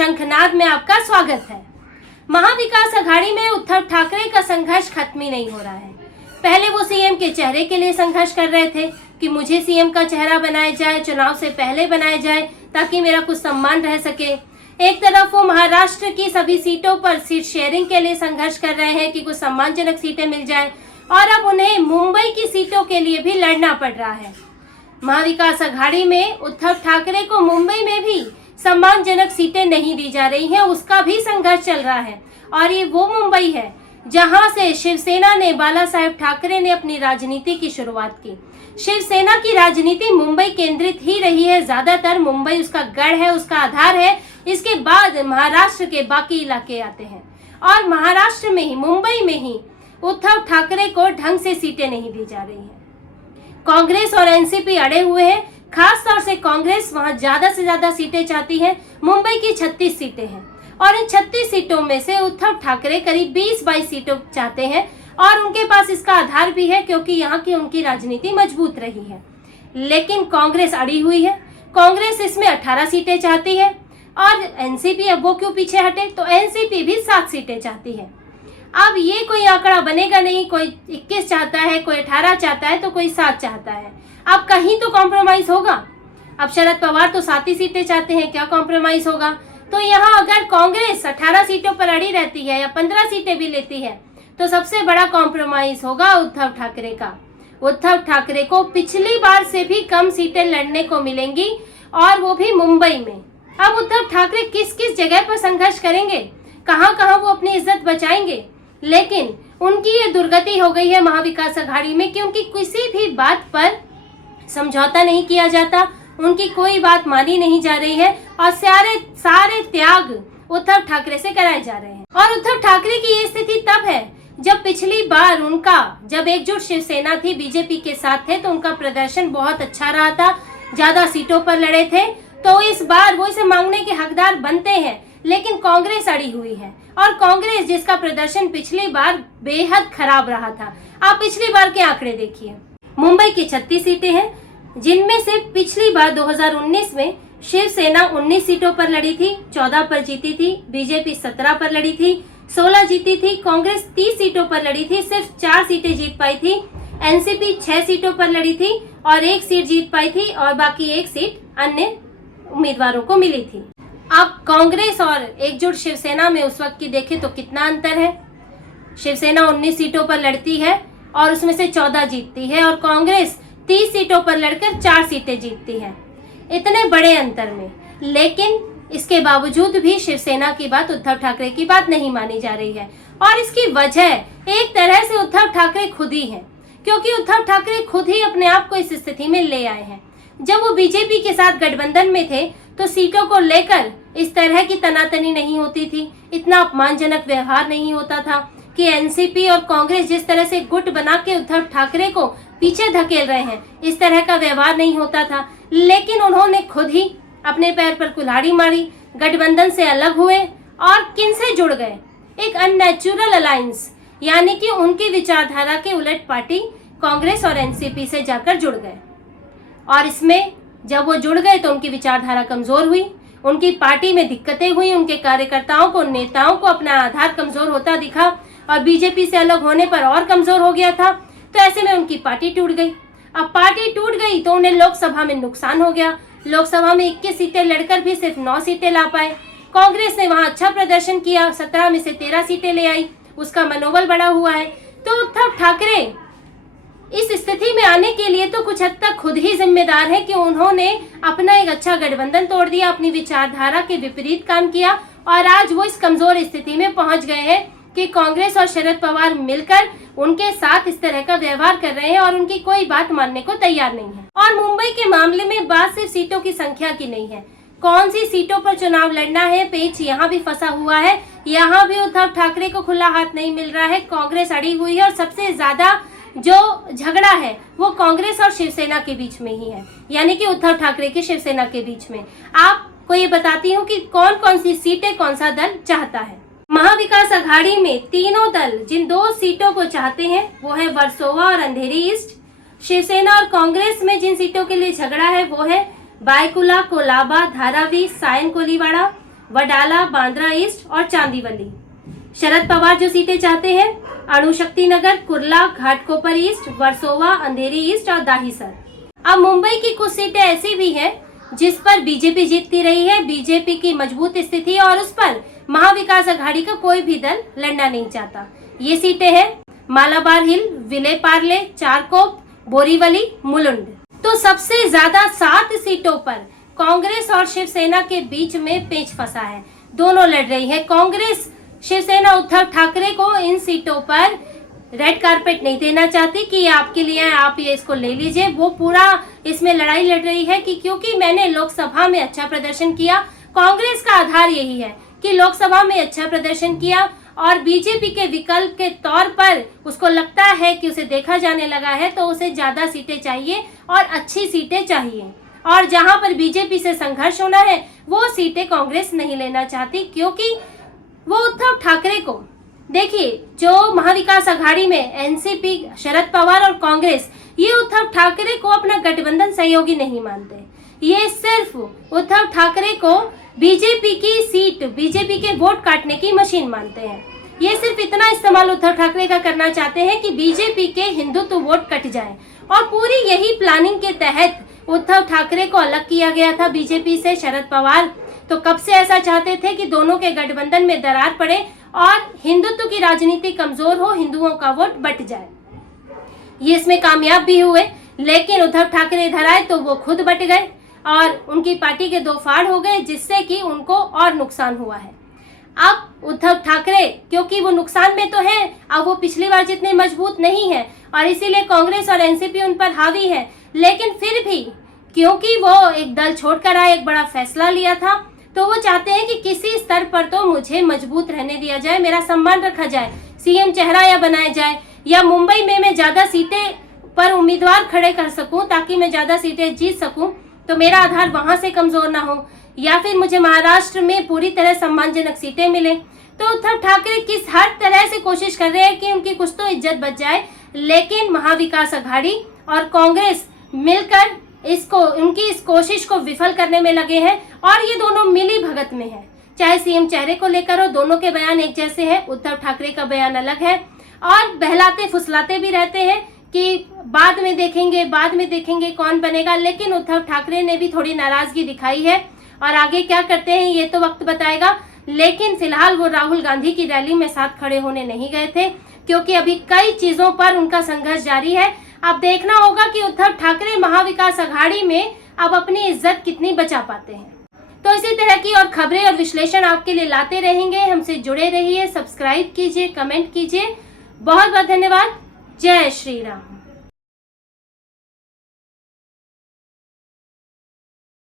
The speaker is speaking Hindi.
शंखनाद में आपका स्वागत है। महाविकास अघाड़ी में उद्धव ठाकरे का संघर्ष खत्म ही नहीं हो रहा है। पहले वो सीएम के चेहरे के लिए संघर्ष कर रहे थे कि मुझे सीएम का चेहरा बनाया जाए, चुनाव से पहले बनाया जाए ताकि मेरा कुछ सम्मान रह सके। एक तरफ वो महाराष्ट्र की सभी सीटों पर सीट शेयरिंग के लिए संघर्ष कर रहे हैं कि कुछ सम्मानजनक सीटें मिल जाए, और अब उन्हें मुंबई की सीटों के लिए भी लड़ना पड़ रहा है। महाविकास अघाड़ी में उद्धव ठाकरे को मुंबई में भी सम्मानजनक सीटें नहीं दी जा रही हैं, उसका भी संघर्ष चल रहा है। और ये वो मुंबई है जहां से शिवसेना ने, बाला साहेब ठाकरे ने अपनी राजनीति की शुरुआत की। शिवसेना की राजनीति मुंबई केंद्रित ही रही है, ज्यादातर मुंबई उसका गढ़ है, उसका आधार है। इसके बाद महाराष्ट्र के बाकी इलाके आते हैं, और महाराष्ट्र में ही, मुंबई में ही उद्धव ठाकरे को ढंग से सीटें नहीं दी जा रही हैं। कांग्रेस और एनसीपी अड़े हुए हैं, खास तौर से कांग्रेस वहां ज्यादा से ज्यादा सीटें चाहती है। मुंबई की 36 सीटें हैं, और इन 36 सीटों में से उद्धव ठाकरे करीब 20-22 सीटों चाहते हैं, और उनके पास इसका आधार भी है क्योंकि यहाँ की उनकी राजनीति मजबूत रही है। लेकिन कांग्रेस अड़ी हुई है। कांग्रेस इसमें 18 सीटें चाहती है, और एनसीपी, अब वो क्यों पीछे हटे, तो एनसीपी भी 7 सीटें चाहती है। अब ये कोई आंकड़ा बनेगा नहीं, कोई 21 चाहता है, कोई 18 चाहता है, तो कोई 7 चाहता है। अब कहीं तो कॉम्प्रोमाइज होगा। अब शरद पवार तो 7 ही सीटें चाहते हैं, क्या कॉम्प्रोमाइज होगा? तो यहाँ अगर कांग्रेस 18 सीटों पर अड़ी रहती है या 15 सीटें भी लेती है, तो सबसे बड़ा कॉम्प्रोमाइज होगा उद्धव ठाकरे का। उद्धव ठाकरे को पिछली बार से भी कम सीटें लड़ने को मिलेंगी, और वो भी मुंबई में। अब उद्धव ठाकरे किस किस जगह पर संघर्ष करेंगे, कहाँ कहाँ वो अपनी इज्जत बचाएंगे। लेकिन उनकी ये दुर्गति हो गई है महाविकास अघाड़ी में कि उनकी किसी भी बात पर समझौता नहीं किया जाता, उनकी कोई बात मानी नहीं जा रही है, और सारे त्याग उद्धव ठाकरे से कराए जा रहे हैं। और उद्धव ठाकरे की ये स्थिति तब है जब पिछली बार जब एकजुट शिवसेना थी, बीजेपी के साथ थे, तो उनका प्रदर्शन बहुत अच्छा रहा था, ज्यादा सीटों पर लड़े थे। तो इस बार वो इसे मांगने के हकदार बनते हैं, लेकिन कांग्रेस अड़ी हुई है, और कांग्रेस जिसका प्रदर्शन पिछली बार बेहद खराब रहा था। आप पिछली बार के आंकड़े देखिए। मुंबई की 36 सीटें हैं, जिनमें से पिछली बार 2019 में शिवसेना 19 सीटों पर लड़ी थी, 14 पर जीती थी। बीजेपी 17 पर लड़ी थी, 16 जीती थी। कांग्रेस 30 सीटों पर लड़ी थी, सिर्फ 4 सीटें जीत पाई थी। एनसीपी 6 सीटों पर लड़ी थी और 1 सीट जीत पाई थी, और बाकी 1 सीट अन्य उम्मीदवारों को मिली थी। अब कांग्रेस और एकजुट शिवसेना में उस वक्त की देखें तो कितना अंतर है। शिवसेना 19 सीटों पर लड़ती है और उसमें से 14 जीतती है, और कांग्रेस 30 सीटों पर लड़कर 4 सीटें जीतती है। इतने बड़े अंतर में, लेकिन इसके बावजूद भी शिवसेना की बात, उद्धव ठाकरे की बात नहीं मानी जा रही है। और इसकी वजह एक तरह से उद्धव ठाकरे खुद ही है, क्योंकि उद्धव ठाकरे खुद ही अपने आप को इस स्थिति में ले आए हैं। जब वो बीजेपी के साथ गठबंधन में थे तो सीटों को लेकर इस तरह की तनातनी नहीं होती थी, इतना अपमानजनक व्यवहार नहीं होता था कि एनसीपी और कांग्रेस जिस तरह से गुट बना के उद्धव ठाकरे को पीछे धकेल रहे हैं, इस तरह का व्यवहार नहीं होता था। लेकिन उन्होंने खुद ही अपने पैर पर कुल्हाड़ी मारी, गठबंधन से अलग हुए, और किनसे जुड़ गए? एक अननेचुरल अलायंस, यानी कि उनकी विचारधारा के उलट पार्टी कांग्रेस और एनसीपी से जाकर जुड़ गए। और इसमें जब वो जुड़ गए तो उनकी विचारधारा कमजोर हुई, उनकी पार्टी में दिक्कतें हुई, उनके कार्यकर्ताओं को, नेताओं को अपना आधार कमजोर होता दिखा, और बीजेपी से अलग होने पर और कमजोर हो गया था। तो ऐसे में उनकी पार्टी टूट गई। अब पार्टी टूट गई तो उन्हें लोकसभा में नुकसान हो गया। लोकसभा में 21 सीटें लड़कर भी सिर्फ 9 सीटें ला पाए। कांग्रेस ने वहां अच्छा प्रदर्शन किया, 17 में से 13 सीटें ले आई, उसका मनोबल बढ़ा हुआ है। तो उद्धव ठाकरे इस स्थिति में आने के लिए तो कुछ हद तक खुद ही जिम्मेदार है कि उन्होंने अपना एक अच्छा गठबंधन तोड़ दिया, अपनी विचारधारा के विपरीत काम किया, और आज वो इस कमजोर स्थिति में पहुंच गए हैं कि कांग्रेस और शरद पवार मिलकर उनके साथ इस तरह का व्यवहार कर रहे हैं, और उनकी कोई बात मानने को तैयार नहीं है। और मुंबई के मामले में बात सिर्फ सीटों की संख्या की नहीं है, कौन सी सीटों पर चुनाव लड़ना है, पेच यहाँ भी फंसा हुआ है। यहाँ भी उद्धव ठाकरे को खुला हाथ नहीं मिल रहा है, कांग्रेस अड़ी हुई है, और सबसे ज्यादा जो झगड़ा है वो कांग्रेस और शिवसेना के बीच में ही है, यानी कि उद्धव ठाकरे की शिवसेना के बीच में। आपको ये बताती हूँ कि कौन कौन सी सीटें कौन सा दल चाहता है। महाविकास अघाड़ी में तीनों दल जिन 2 सीटों को चाहते हैं वो है वर्सोवा और अंधेरी ईस्ट। शिवसेना और कांग्रेस में जिन सीटों के लिए झगड़ा है वो है बायकुला, कोलाबा, धारावी, सायन कोलीवाड़ा। वडाला, बांद्रा ईस्ट और चांदीवली। शरद पवार जो सीटें चाहते हैं, अणुशक्ति नगर, कुर्ला, घाटकोपर ईस्ट, वर्सोवा, अंधेरी ईस्ट और दाहिसर। अब मुंबई की कुछ सीटें ऐसी भी हैं जिस पर बीजेपी जीतती रही है। बीजेपी की मजबूत स्थिति और उस पर महाविकास अघाड़ी का कोई भी दल लड़ना नहीं चाहता। ये सीटें हैं मालाबार हिल, विले पार्ले, चारकोप, बोरीवली, मुलुंड। तो सबसे ज्यादा 7 सीटों पर कांग्रेस और शिवसेना के बीच में पेच फंसा है। दोनों लड़ रही है। कांग्रेस शिवसेना उद्धव ठाकरे को इन सीटों पर रेड कारपेट नहीं देना चाहती कि आपके लिए है, आप ये इसको ले लीजिए। वो पूरा इसमें लड़ाई लड़ रही है कि क्योंकि मैंने लोकसभा में अच्छा प्रदर्शन किया। कांग्रेस का आधार यही है कि लोकसभा में अच्छा प्रदर्शन किया और बीजेपी के विकल्प के तौर पर उसको लगता है कि उसे देखा जाने लगा है, तो उसे ज्यादा सीटें चाहिए और अच्छी सीटें चाहिए। और जहां पर बीजेपी से संघर्ष होना है वो सीटें कांग्रेस नहीं लेना चाहती, क्योंकि वो उद्धव ठाकरे को, देखिए, जो महाविकास अघाड़ी में एनसीपी, शरद पवार और कांग्रेस, ये उद्धव ठाकरे को अपना गठबंधन सहयोगी नहीं मानते। ये सिर्फ उद्धव ठाकरे को बीजेपी की सीट, बीजेपी के वोट काटने की मशीन मानते हैं। ये सिर्फ इतना इस्तेमाल उद्धव ठाकरे का करना चाहते हैं कि बीजेपी के हिंदुत्व वोट कट जाए। और पूरी यही प्लानिंग के तहत उद्धव ठाकरे को अलग किया गया था बीजेपी से। शरद पवार तो कब से ऐसा चाहते थे कि दोनों के गठबंधन में दरार पड़े और हिंदुत्व की राजनीति कमजोर हो, हिंदुओं का वोट बट जाए। ये इसमें कामयाब भी हुए, लेकिन उद्धव ठाकरे इधर आए तो वो खुद बट गए और उनकी पार्टी के 2 फाड़ हो गए, जिससे कि उनको और नुकसान हुआ है। अब उद्धव ठाकरे, क्योंकि वो नुकसान में तो है, अब वो पिछली बार जितने मजबूत नहीं है और इसीलिए कांग्रेस और एनसीपी उन पर हावी है। लेकिन फिर भी क्योंकि वो एक दल छोड़कर आए, एक बड़ा फैसला लिया था, तो वो चाहते हैं कि किसी स्तर पर तो मुझे मजबूत रहने दिया जाए, मेरा सम्मान रखा जाए, सीएम चेहरा या बनाया जाए, या मुंबई में मैं ज्यादा सीटें पर उम्मीदवार खड़े कर सकूं ताकि मैं ज्यादा सीटें जीत सकूं, तो मेरा आधार वहां से कमजोर ना हो, या फिर मुझे महाराष्ट्र में पूरी तरह सम्मानजनक सीटें मिले। तो उद्धव ठाकरे किस हर तरह से कोशिश कर रहे हैं कि उनकी कुछ तो इज्जत बच जाए, लेकिन महाविकास अघाड़ी और कांग्रेस मिलकर इसको, उनकी इस कोशिश को विफल करने में लगे हैं। और ये दोनों मिली भगत में है, चाहे सीएम चेहरे को लेकर हो, दोनों के बयान एक जैसे हैं। उद्धव ठाकरे का बयान अलग है और बहलाते फुसलाते भी रहते हैं कि बाद में देखेंगे कौन बनेगा। लेकिन उद्धव ठाकरे ने भी थोड़ी नाराजगी दिखाई है और आगे क्या करते हैं ये तो वक्त बताएगा। लेकिन फिलहाल वो राहुल गांधी की रैली में साथ खड़े होने नहीं गए थे, क्योंकि अभी कई चीजों पर उनका संघर्ष जारी है। अब देखना होगा कि उद्धव ठाकरे महाविकास अघाड़ी में अब अपनी इज्जत कितनी बचा पाते हैं। तो इसी तरह की और खबरें और विश्लेषण आपके लिए लाते रहेंगे। हमसे जुड़े रहिए, सब्सक्राइब कीजिए, कमेंट कीजिए। बहुत बहुत धन्यवाद। जय श्री राम।